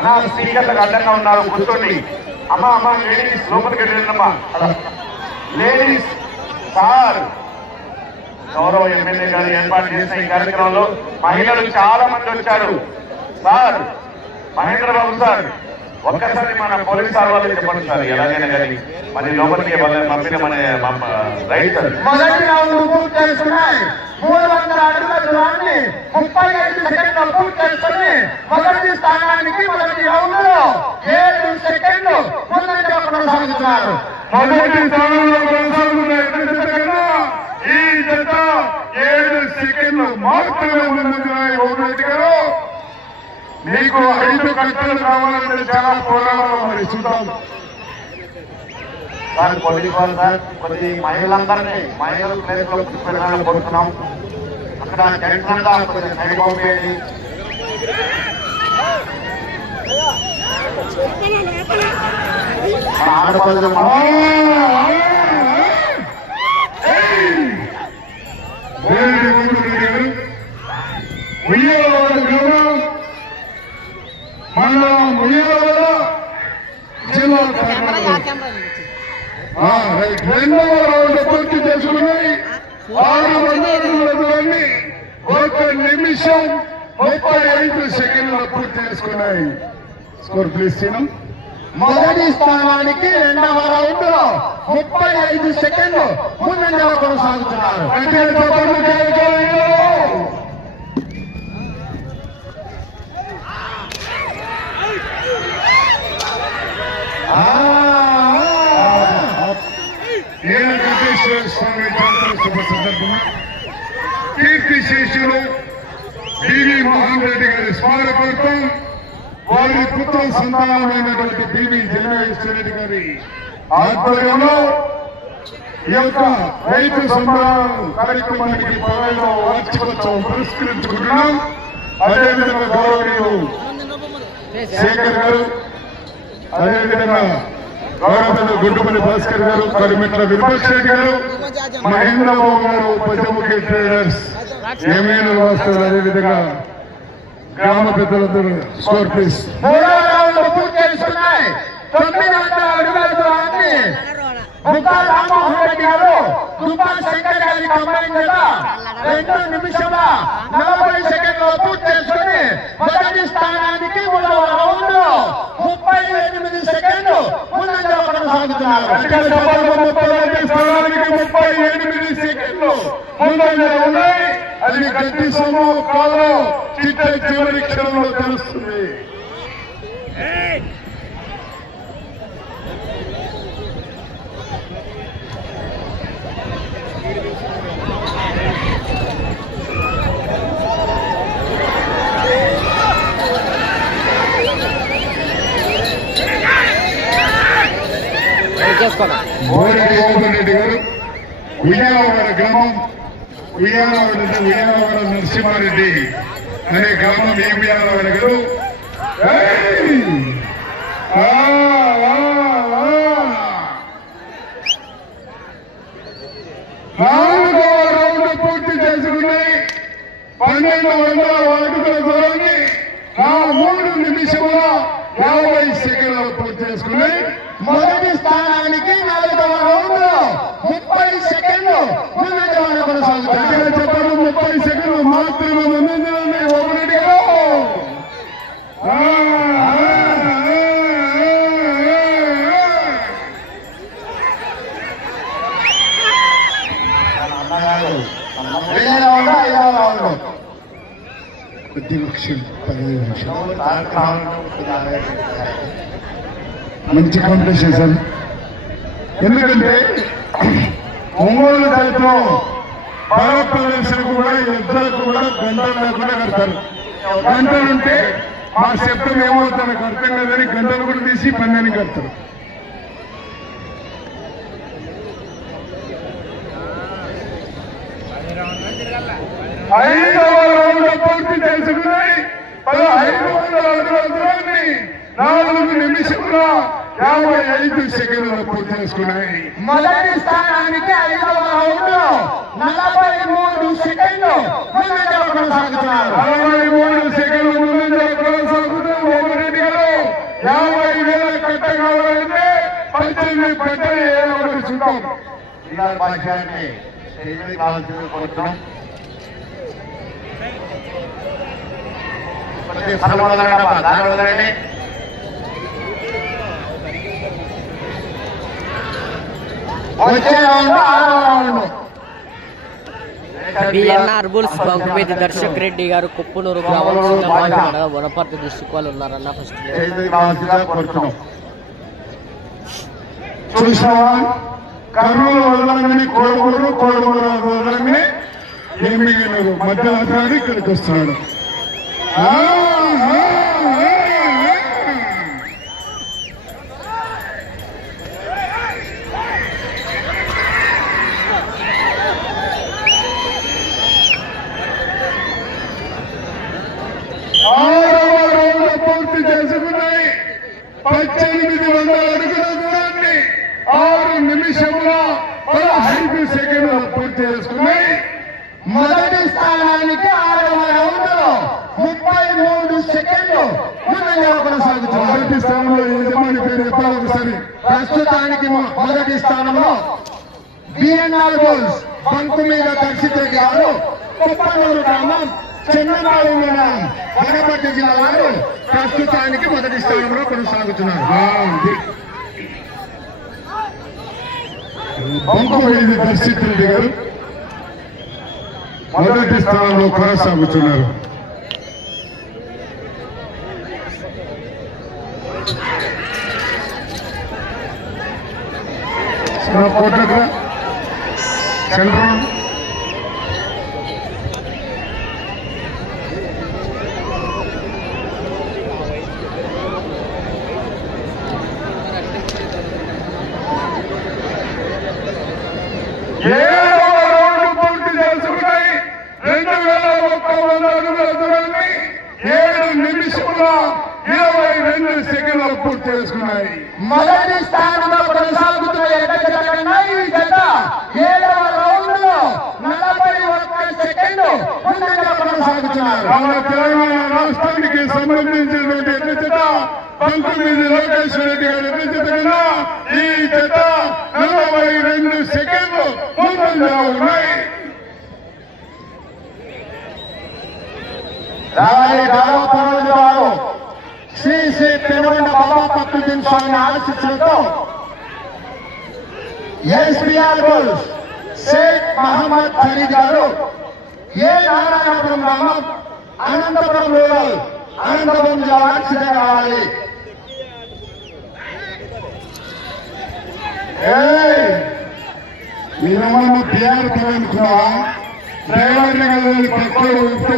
అన్నా స్పీకర్లకు అడ్డంగా ఉన్నారు కూర్చోండి. అమ్మ అమ్మ లేడీస్ లోపలికి వెళ్ళిందమ్మా లేడీస్ సార్. గౌరవ ఎమ్మెల్యే గారు ఏర్పాటు చేసిన ఈ కార్యక్రమంలో మహిళలు చాలా మంది వచ్చారు. సార్ మహేంద్ర బాబు సార్ ఒక్కసారి మన పోలీస్ వాళ్ళు చెప్పండి సార్ ఎలాగైనా కానీ. మరి లోపలికి వాళ్ళని పంపిన మన రైట్ సార్. మొదటి రౌండ్ పూర్తి చేసుకున్నాయి. మూడు వందల అడుగుల దూరాన్ని ముప్పై ఐదు సెకండ్లు పూర్తి చేసుకుని మొదటి స్థానానికి మొదటి రౌండ్లో ఏడు సెకండ్లు ముందంజలో కొనసాగుతున్నారు. మొదటి స్థానంలో కొనసాగుతున్న ఎనిమిది కన్నా ఈ జత ఏడు సెకండ్లు మాత్రమే ఓపెరెడ్డి గారు మీకు ఐదు కట్టలు కావాలంటే చాలా పోరాటం మరి చూద్దాం. సార్ పోలీస్ వాళ్ళు సార్ కొద్ది మహిళలందరినీ మహిళల ప్లేస్లో కోరుతున్నాం. అక్కడ అంతా కొద్దిగా సైడ్ పంపేయండి ఆడపడులు ఆ, మన- ఏయ్! ఓపెరెడ్డి ఓపెరెడ్డి గారు ఉయ్యాలవాడ గ్రామం మండలం ఉయ్యాలవాడ జిల్లా కర్ణాటక ఆ, రైట్. రెండవ రౌండ్ పూర్తి చేసుకున్నాయి ఆరు వందలన్నీ ఒక నిమిషం ముప్పై ఐదు సెకండ్ల పూర్తి చేసుకున్నాయి స్కోర్ ప్లీజ్ సీనం మొదటి స్థానానికి రెండవ రౌండ్లో ముప్పై ఐదు సెకండ్లు ముందంజలో కొనసాగుతున్నారు. స్వామి శుభ సందర్భంగా కీర్తి శేషులు బివి మోహన్ రెడ్డి గారి స్మారకార్థం వారి పుత్ర సంతానమైనటువంటి బివి జనవేశ్వర గారి ఆధ్వర్యంలో ఈ యొక్క రైతు సంబరాలు కార్యక్రమానికి పదవిలో వార్షికోత్సవం పురస్కరించుకుంటున్నాం. అదేవిధంగా గౌరవనీయులు శేఖర్ గారు అదేవిధంగా గౌరవ గుంటుపల్లి భాస్కర్ గారు కరిమిట్ల విపక్ష రెడ్డి గారు మహేంద్రబాబు గారు పచ్చముఖి ట్రేడర్స్ ఏమైనా వాస్తారు అదేవిధంగా గ్రామ పెద్దలందరూ స్కోర్ ప్లీజ్. తొమ్మిది వందల అడుగుల దూరాన్ని ముక్కా రామ్మోహన్ రెడ్డి గారు దుబ్బా శంకర్ గారి కంబైన్ చేత రెండు నిమిషాల నలభై సెకండ్లు పూర్తి చేసుకుని మొదటి స్థానానికి మూడవ రౌండ్ ముప్పై ఎనిమిది సెకండ్లు ముందంజలో కొనసాగుతున్నారు. ముప్పై ఎనిమిది సెకండ్లు ముందంజలో ఉన్నాయి. అది గట్టి సొమ్ము కాదు. చిట్ట చివరి క్షణంలో తెలుస్తుంది. బోరెడ్డి గోపన్ రెడ్డి గారు ఉయ్యాలవాడ గ్రామం ఉయ్యాలవాడ ఉయ్యాలవరం నరసింహారెడ్డి అనే గ్రామం ఏ ఉయ్యాలవరం గారు ఏయ్! ఆ, ఆ, ఆ. నాలుగవ రౌండ్ పూర్తి చేసుకున్నాయి పన్నెండు వందల అడుగుల దూరాన్ని నా మూడు నిమిషముల యాభై సెకండ్లు పూర్తి చేసుకున్నాయి మొదటి స్థానానికి నాలుగవ రౌండ్లో ముప్పై సెకండ్లు ముందంజలో కొనసాగుతున్నారు దగ్గర చెప్పారు ముప్పై సెకండ్లు మాత్రమే ముందంజలోనే ఓపెరెడ్డి గారు ఆ, ఆ, ఆ, ఆ, రౌండ్ రౌండ్ కొద్ది నిమిషం పదిహేను మంచి కాంపిటీషన్ సార్ ఎందుకంటే ఒంగోలు జాతిలో భారత కూడా యుద్ధాలకు కూడా గంటలు లేకుండా కడతారు. గంటలు ఉంటే మా శబ్దం ఏమవుతుంది అర్థం కాదని గంటలు కూడా తీసి పందానికి కడతారు. ఐదవ రౌండ్ పూర్తి చేసుకున్నాయి. పదహైదు వందల అడుగుల దూరాన్ని నాలుగు నిమిషముల యాభై ఐదు సెకండ్లు పూర్తి చేసుకున్నాయి. మొదటి స్థానానికి ఐదవ రౌండ్ నలభై మూడు సెకండ్లు ముందంజలో కొనసాగుతున్నారు. అరవై మూడు సెకండ్ల ముందు కొనసాగుతున్న ఓపెరెడ్డి గారు యాభై వేల కట్ట కావాలంటే పద్దెనిమిది ఏదో ఒకటి చూద్దాం. కావాల్సింది కోరుతున్నాం వదలండి బిఎన్ఆర్ బుల్స్ బంకుమేది దర్శక్ రెడ్డి గారు కుప్పునూరు గ్రామం చిన్నమాజాడ వనపర్తి డిస్టిక్ వాళ్ళు ఉన్నారన్న ఫస్ట్ చూసావా? కర్నూలు వదలని కోడుమూరు కోడుమూరు వదలని ఏమి మధ్యరాత్రి ఇక్కడికి వస్తున్నాడు పూర్తి చేసుకున్నాయి. పద్దెనిమిది వందల అడుగుల దూరాన్ని ఆరు నిమిషంలో పదహైదు సెకండ్లు పూర్తి చేసుకున్నాయి. మొదటి స్థానానికి ఆరవ రౌండ్ ముప్పై మూడు సెకండ్లు ముందంగా కొనసాగుతున్నారు మొదటి స్థానంలో యజమాని పేరు చెప్పాలి ఒకసారి. ప్రస్తుతానికి మొదటి స్థానంలో బిఎన్ఆర్ బోల్స్ బంకు మీద దర్శిత గారు కుప్పనూరు గ్రామం చెన్నపాడు మండలం వనపర్తి జిల్లా వారు ప్రస్తుతానికి మొదటి స్థానంలో కొనసాగుతున్నారు. బంకు మీద దర్శిత్ రెడ్డి గారు మొదటి స్థానంలో కొనసాగుతున్నారు. సెంట్రల్ ఏడవ రౌండ్ పూర్తి చేసుకున్నాయి రెండు వేల ఒక్క వంద అడుగుల దూరాన్ని ఏడు నిమిషముల ఇరవై రెండు సెకండ్లు పూర్తి చేసుకున్నాయి. మొదటి స్థానంలో కొనసాగుతున్న ఎడ్ల జత కన్నా ఈ జత. ఏడవ రౌండ్లో నలభై ఒక్క సెకండ్ ముందంగా కొనసాగుతున్నారు. మన తెలంగాణ రాష్ట్రానికి సంబంధించినటువంటి ఎడ్ల జత. పంతొమ్మిది లోకేశ్వర రెడ్డి గారి ఎడ్ల జత కన్నా ఈ జత నలభై రెండు సెకండ్లు ముందంగా ఉన్నాయి. రావాలి రామపురం వారు శ్రీ శ్రీ పెనుగొండ బాబా పత్రుద్దీన్ స్వామి ఆశీస్సులతో SBR bulls Sheikh Mohammed Farid garu A Narayanapuram గ్రామం అనంతపురం రూరల్ అనంతపురం జిల్లా సిద్ధంగా కావాలి మిమ్మల్ని మీరేమన్నా పిఆర్ అనుకున్నావా డ్రైవర్ని కదా పక్కన ఉంటే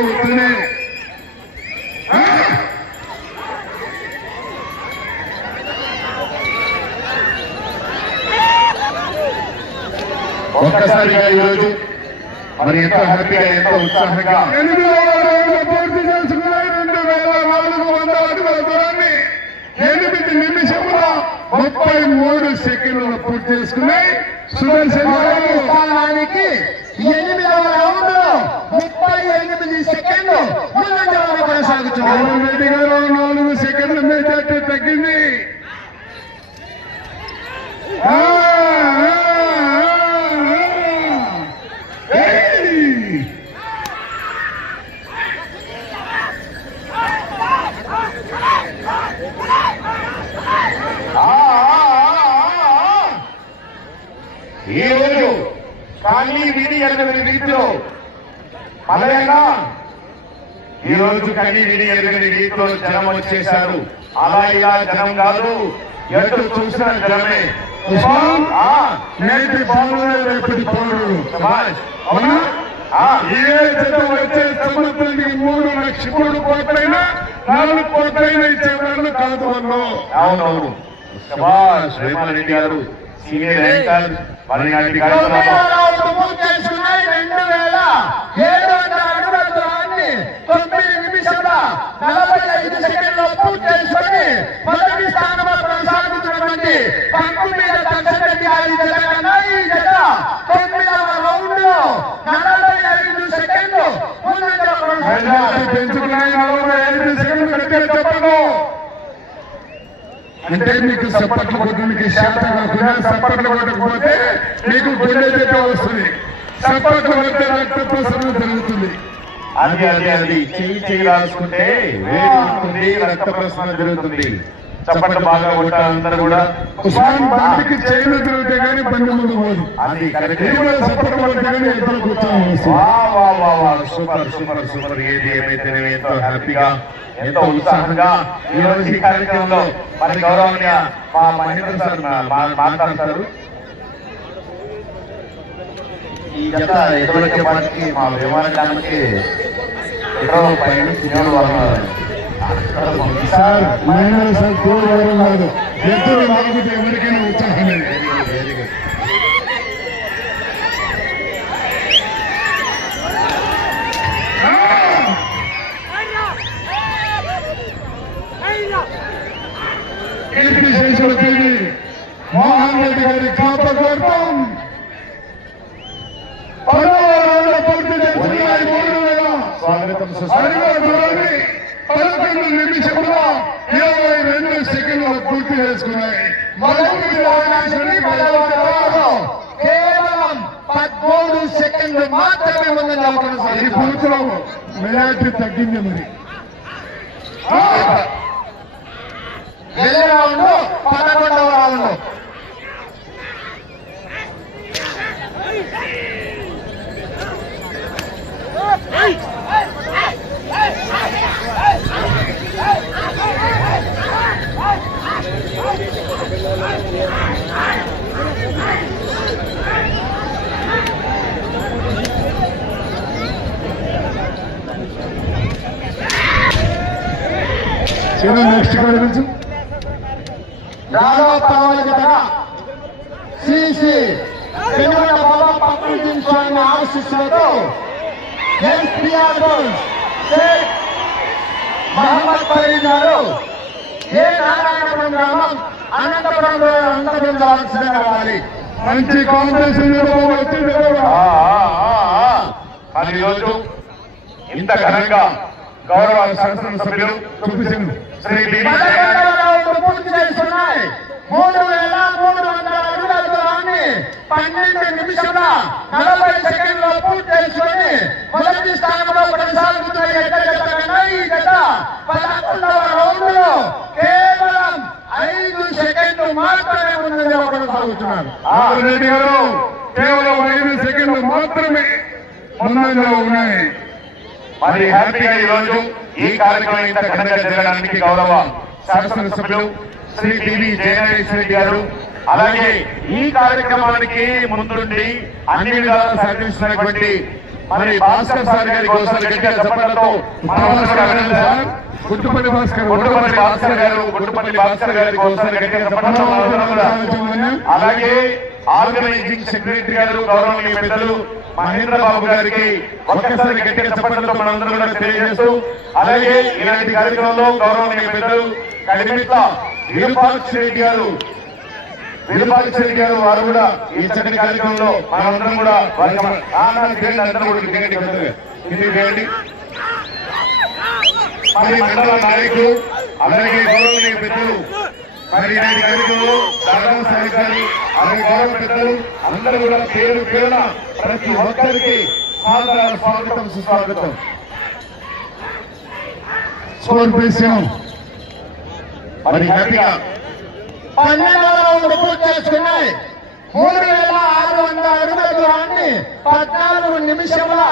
ఒక్కసారిగా ఈరోజు మరి ఎంతో హ్యాపీగా ఎంతో ఉత్సాహంగా ఎనిమిది రౌండ్లు పూర్తి చేసుకున్నాయి. రెండు వేల నాలుగు వందల అడుగుల దూరాన్ని ఎనిమిది నిమిషముల ముప్పై మూడు సెకండ్లు పూర్తి చేసుకున్నాయి. సుదర్శన్ స్థానానికి ఎనిమిదవ రౌండ్ ముప్పై ఎనిమిది సెకండ్లు ముందంజలో కొనసాగుతున్నారు జగన్ రెడ్డి గారు నాలుగు సెకండ్ల మెజార్టీ తగ్గింది. ఖాళీ విధి ఎరగని రీతిలో మలైనా ఈ రోజు కనీ విని ఎరగని రీతిలో జనం వచ్చేశారు. అలా ఇలా జనం కాదు. ఎటు చూసిన జనమే. నేటి పౌరులు రేపటి పౌరులు అవునా? ఆ, ఇదే వచ్చే సంవత్సరానికి మూడు లక్ష మూడు కోట్లైనా నాలుగు కోట్లైనా ఇచ్చేవాళ్ళు కాదు వాళ్ళు. అవునవును. సుభాష్ రేమారెడ్డి గారు సీనియర్ యాంకర్ మరి నాటి కార్యక్రమంలో పూర్తి చేసుకొని మొదటి స్థానంలో కొనసాగుతున్నటువంటి పంపు మీద దర్శరెడ్డి గారి జత కన్నా ఈ జత తొమ్మిదవ రౌండ్ నలభై ఐదు సెకండ్లు ముందంజలో మెజార్టీ కొనసాగుతున్నారు పెంచుకున్నాయి నలభై ఐదు సెకండ్లు కట్టే చెప్పను అంటే మీకు సప్పట్లు కొట్టడానికి శాతం కాకుండా సప్పట్లు కొట్టకపోతే మీకు గుండె చెప్పే వస్తుంది. సప్పట్లు కొట్టే రక్త ప్రసరణ జరుగుతుంది. అది అది అది చెయ్యి చెయ్యి రాసుకుంటే వేడి ఉంటుంది రక్త ప్రసరణ జరుగుతుంది. చప్పట్లు బాగా కొట్టాలి అందరూ కూడా. ఉస్మాన్ బండికి తిరిగితే కానీ బండి ముందు పోదు అది కూర్చోవాలి సూపర్ సూపర్ సూపర్ ఏది ఏమైతే ఎంతో హ్యాపీగా ఎంతో ఉత్సాహంగా ఈ రోజు ఈ కార్యక్రమంలో మరి గౌరవనీయ మా మహేంద్ర సార్ మాట్లాడతారు. ఈ జత ఎదురొచ్చే వాటికి మా పైన సినిమాలు వాళ్ళు సార్ మహిళల సార్ తోడు ఎవరు కాదు ఎద్దులు లాగితే ఎవరికైనా ఉత్సాహమే వెరీ గుడ్ కీర్తి శేషుల తేదీ మోహన్ రెడ్డి గారి కాపకోటం పదవ రౌండ్ పూర్తి చేసుకున్నాయి మూడు వేల స్వాగతం అడుగుల దూరాన్ని పదకొండు నిమిషంలో ఇరవై రెండు సెకండ్లు పూర్తి చేసుకున్నాయి. మొదటి కేవలం పదమూడు సెకండ్లు మాత్రమే ముందంజ ఈ పూర్తిలో మెజార్టీ తగ్గింది మరి. వెళ్ళే రౌండ్ పదకొండవ రౌండ్ నెక్స్ట్ కూడా రాఘవ పర్వాలికతగా సిసి పెనుగొండ బాబా స్వామి ఆశిస్సులతో షేక్ మహమ్మద్ ఫరీద్ గారు ఏ నారాయణపురం గ్రామం అనంతపురంలో అంతరించవలసిన కావాలి మంచి కాంపిటీషన్ మరి ఈరోజు ఇంత ఘనంగా గౌరవ శాసనసభ్యులు శ్రీ బివి పదకొండవ రౌండ్ పూర్తి చేస్తున్నాయి. మూడు వేల మూడు వందల అడుగుల దూరాన్ని పన్నెండు నిమిషాల నలభై సెకండ్లో పూర్తి చేసుకొని మొదటి స్థానంలో కొనసాగుతున్న ఎడ్ల జత కన్నా ఈ జత పదకొండవ రౌండ్లో కేవలం ఐదు సెకండ్లు మాత్రమే ముందుగా కొనసాగుతున్నారు. రెడ్డి గారు కేవలం ఐదు సెకండ్లు మాత్రమే ముందంజలో ఉన్నాయి. మరి హ్యాపీగా ఈ రోజు ఈ కార్యక్రమం ఇంత ఘనంగా జరగడానికి గౌరవ శాసనసభ్యులు శ్రీ పివి జయనాథ్ రెడ్డి గారు అలాగే ఈ కార్యక్రమానికి ముందుండి అన్ని విధాలా సహకరిస్తున్నటువంటి మరి భాస్కర్ సార్ గారి కోసం గట్టిగా చెప్పడంతో గుట్టుపల్లి భాస్కర్ గుట్టుపల్లి భాస్కర్ గారు గుట్టుపల్లి భాస్కర్ గారి కోసం గట్టిగా చెప్పడంతో అలాగే ఆర్గనైజింగ్ సెక్రటరీ గారు గౌరవనీయ పెద్దలు మహేంద్ర బాబు గారికి ఒక్కసారి గట్టిగా చెప్పడంతో మనందరం కూడా తెలియజేస్తూ అలాగే ఇలాంటి కార్యక్రమంలో గౌరవనీయ పెద్దలు కడిమిట్ల విరుపాక్ష రెడ్డి గారు విరుపాక్ష రెడ్డి గారు వారు కూడా ఈ చక్కటి కార్యక్రమంలో మనందరం కూడా వారికి ఆనందాన్ని అందరూ కూడా తిరగండి మరి మండల నాయకులు అలాగే గౌరవనీయ పెద్దలు మరి ఈనాటి కార్యక్రమంలో దాదాపు సాహెబ్ అలాగే గౌరవ పెద్దలు అందరూ కూడా పేరు పేరున ప్రతి ఒక్కరికి సాదర స్వాగతం సుస్వాగతం. స్కోర్ మరి హ్యాపీగా? పన్నెండు రౌండ్ పూర్తి చేసుకున్నాయి. మూడు వేల ఆరు వందల అరవై దూరాన్ని పద్నాలుగు నిమిషముల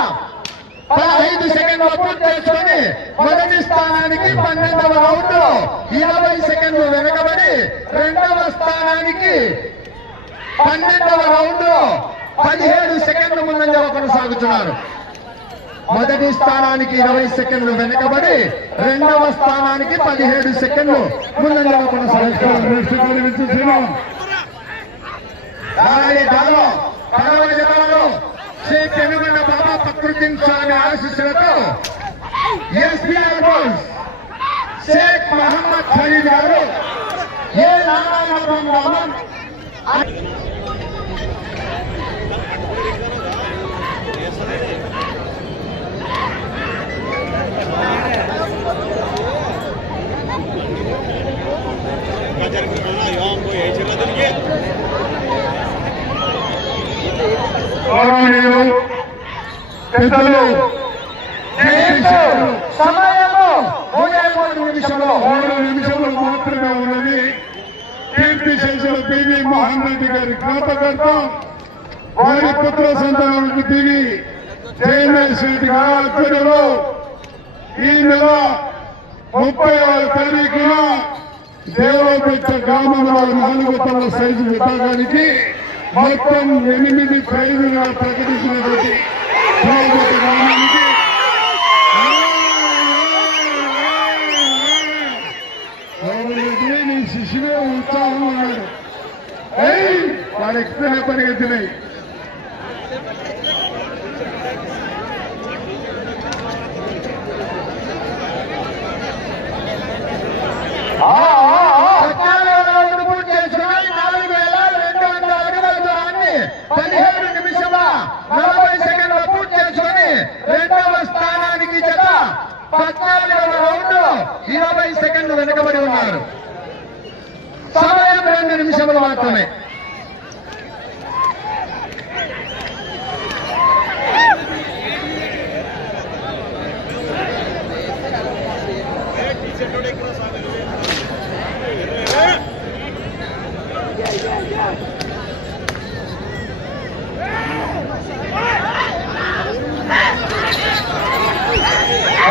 పదహైదు సెకండ్లు పూర్తి చేసుకుని మొదటి స్థానానికి పన్నెండవ రౌండ్ ఇరవై సెకండ్లు వెనకబడి రెండవ స్థానానికి పన్నెండవ రౌండ్ పదిహేడు సెకండ్ల ముందంజలో కొనసాగుతున్నారు. మొదటి స్థానానికి ఇరవై సెకండ్లు వెనకబడి రెండవ స్థానానికి పదిహేడు సెకండ్లు ముందంజలో కొనసాగుతున్నారు. నెక్స్ట్ కనిపించు శ్రీరామ్ దాని దానిలో పదవ జనాలు శ్రీ పెనుగొండ బాబా ప్రకృతి స్వామి ఆశీస్సులతో ఎస్బీఆర్ బోల్స్ షేక్ మహమ్మద్ ఖలీల్ గారు ఏ నారాయణపురం గ్రామం జరగ గౌరవనీయులు పెద్దలు సమయము మూడే మూడు నిమిషంలో మూడు మాత్రమే ఉన్నది. కీర్తి శేషుల పివి మోహన్ రెడ్డి గారి జ్ఞాపకార్థం వారి పుత్ర సంతానానికి తిరిగి జయమేష్ రెడ్డి గారి ఆధ్వర్యంలో ఈ నెల ముప్పై ఆరు తారీఖున దేవపెట్ట గ్రామంలో నాలుగు తల సైజు విభాగానికి మొత్తం ఎనిమిది ప్రైజుగా ప్రకటించినటువంటి దేవపెట్ట గ్రామానికి. శిశువే ఉత్సాహం ఉన్నాడు ఏయ్, వాడు ఎక్కువ పరిగెత్తినాయి పద్నాలుగు రౌండ్లు పూర్తి చేసుకుని నాలుగు వేల రెండు వందల అడుగుల దూరాన్ని పదిహేడు నిమిషాల నలభై సెకండ్ల పూర్తి చేసుకుని రెండవ స్థానానికి జత పద్నాలుగవ రౌండ్ ఇరవై సెకండ్లు వెనుకబడి ఉన్నారు సమయం రెండు నిమిషములు మాత్రమే అదే ఆ, ఏయ్, అబ్బా. ఏయ్, ఎనిమిదవ రౌండ్ పదహైదవ రౌండ్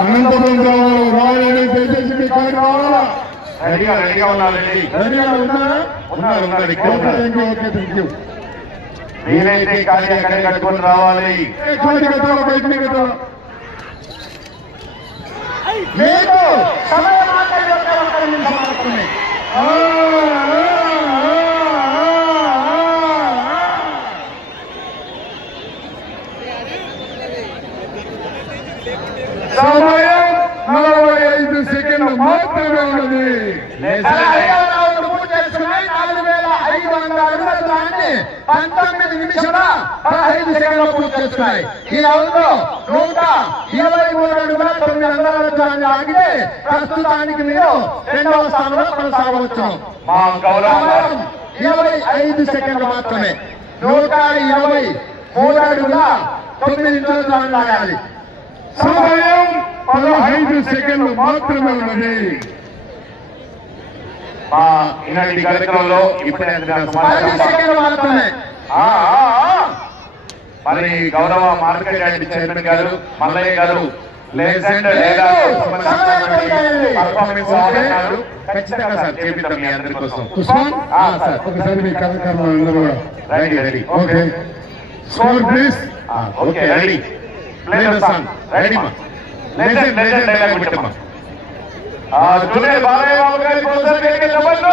అనంతపురం గ్రామంలో రావాలని దయచేసి మీ కార్డు రావాలా రెడీగా రెడీగా ఉన్నారండి రెడీగా ఉన్నారా? ఉన్నారు ఉన్నారు ఇక్కడ ఓకే ఉన్నారు. Thank you okay thank you మీరైతే కానీ అక్కడే కట్టుకొని రావాలి. చూడండి కట్టాలా బయట కట్టాలా లేదు సమయం ఒకే ఒక్క నిమిషం ఆ. సమయం నలభై ఐదు సెకండ్లు మాత్రమే ఉన్నది పదహైదవ రౌండ్ పూర్తి చేసుకుని నాలుగు వేల ఐదు వందల అడుగుల దూరాన్ని పంతొమ్మిది నిమిషాల పదహైదు సెకండ్లు పూర్తి చేసుకున్నాయి ఈ రౌండ్లో నూట ఇరవై మూడు అడుగుల తొమ్మిది వందల దూరాన్ని ఆగితే ప్రస్తుతానికి మీరు రెండవ స్థానంలో కొనసాగవచ్చు. ఇరవై ఐదు సెకండ్లు మాత్రమే. నూట ఇరవై మూడు అడుగుల తొమ్మిది నిమిషాల దూరాన్ని ఆగాలి. సమయం పదహైదు సెకండ్లు మాత్రమే ఉన్నది. మా ఈనాటి కార్యక్రమంలో ఇప్పుడే. మరి గౌరవ మార్కెట్ యార్డ్ చైర్మన్ గారు మల్లయ్య గారు లెజెండ్ లేదా పర్ఫార్మెన్స్ అన్నారు ఖచ్చితంగా సార్ చేపిద్దాం మీ అందరి కోసం. ఉస్మాన్ ఆ, సార్. ఒకసారి మీ కార్యక్రమం అందరూ కూడా ready ready. Okay. Score please okay ready play the song ready మా లెజెండ్ లెజెండ్ డైలాగ్ పెట్టమ్మా. ఆ జూనియర్ బాలయ్య బాబు గారి కోసం కేకే చెప్పండి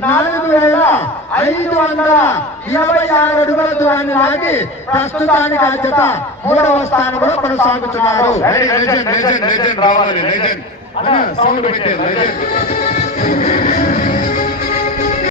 నాలుగు వేల ఐదు వందల ఇరవై ఆరు అడుగుల దూరాన్ని లాగి ప్రస్తుతానికి అధ్యత మూడవ స్థానంలో కొనసాగుతున్నారు. లెజెండ్ లెజెండ్ లెజెండ్ రావాలి లెజెండ్ సౌండ్ పెట్టే లెజెండ్